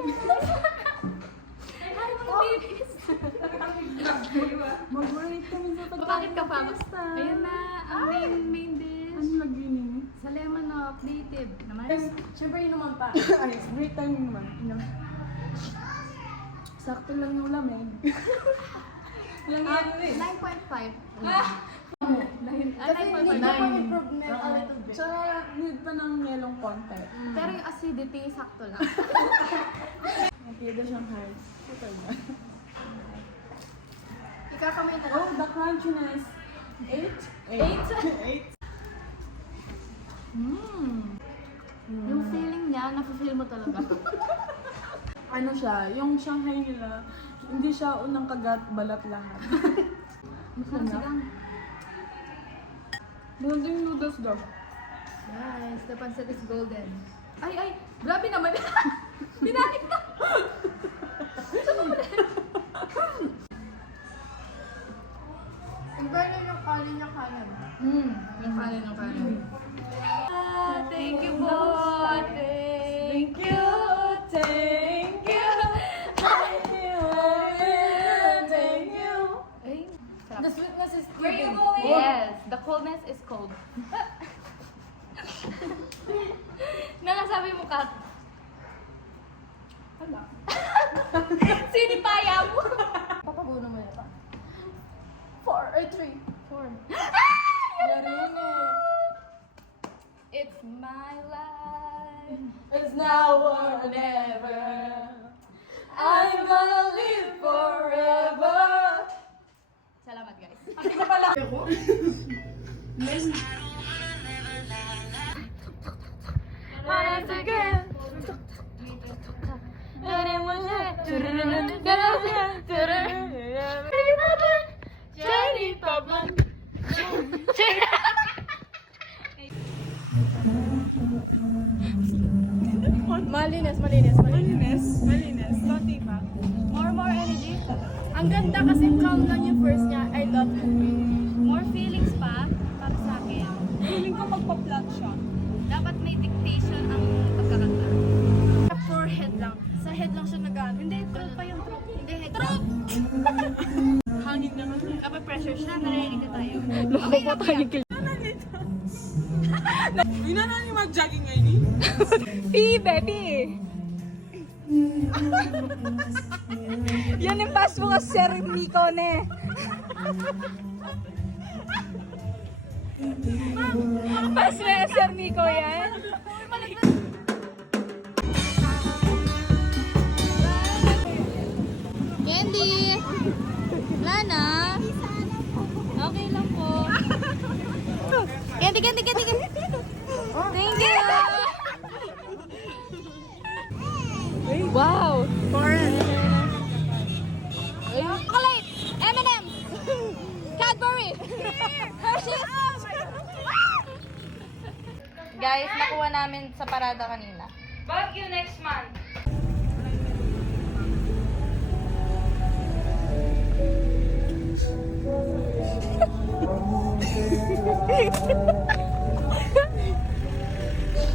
Hi mga babies! Mag-worry kami sa pagkain. Bakit ka pa? Ayun na, ang main dish. Ano lagi nini? Sa lemon of native naman. Siyempre yun naman pa. Ay, great timing naman. Sakto lang yung lamig. Lang yan eh. 9.5. Kasi need pa improvement a little bit. Tsaka need pa ng yelong konti. Pero yung acidity, sakto lang. Nakita siyang hard. Super ba? Ikakamay na Oh, the crunchiness. 8? 8? Yung feeling niya, nafe-feel mo talaga. Ano siya, yung Shanghai nila, hindi siya unang kagat, balat lahat. Sigang. Golden noodles daw. Guys, the pancit is golden. Ay! Grabe naman! Pinanik na! Iba na yung kanin niya kanin. Yung kanin. Thank you po, ate. Thank you. Thank you. Ay, sarap. The sweetness is Where you giving. going? Yes, the coldness is cold. Nakasabi mo, Kat. Hala. Sinipaya mo. Papabuno mo na pa. 4 or 3. 4. Galing eh. It's my life. It's now or never. I'm gonna live forever. Salamat, guys. Once again. Malinis. Konti pa. More energy. Ang ganda kasi calm lang yung first niya. I love it. More feelings pa para sa akin. Feeling ko magpa-flat siya. Dapat may dictation ang pagkakanta. Sa forehead lang. Sa head lang siya nag-ano. Hindi, throat pa yung throat. Hindi, head. Throat! Hangin naman eh. Kapag pressure siya, narinig na tayo. Loko po tayo kil... Hindi na nang mag-jogging ngayon eh. Baby! Yan yung pass mo ka Sir Miko ne. Pass mo yung Sir Miko yan. Candy! Lana! Okay lang po. Candy! Thank you! Wow! Chocolate! M&M's! Cadbury! Hershey's! Guys, nakuha namin sa parada kanina. Baguio next month.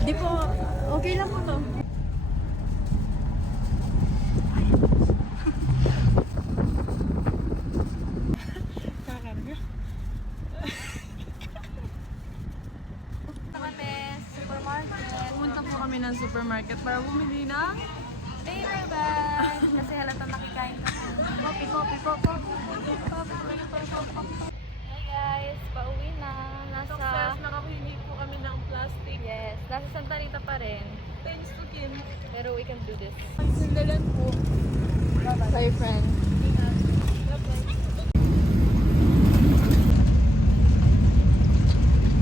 Di po, okay lang po to. Kakarga. Kami, supermarket. Pumunta po kami ng supermarket para bumili ng Paper bag. Kasi halata nakikain ka. Hey guys, pauwi na. success. Nakahingi po kami ng plastic. Yes, nasa Santa Rita pa rin. Thanks to Kim. Pero we can do this. Sindalan po. Bye, friend.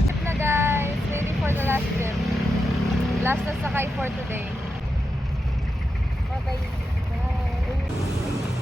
Trip na guys. Waiting for the last trip. Last na sakay for today. Bye-bye. Bye.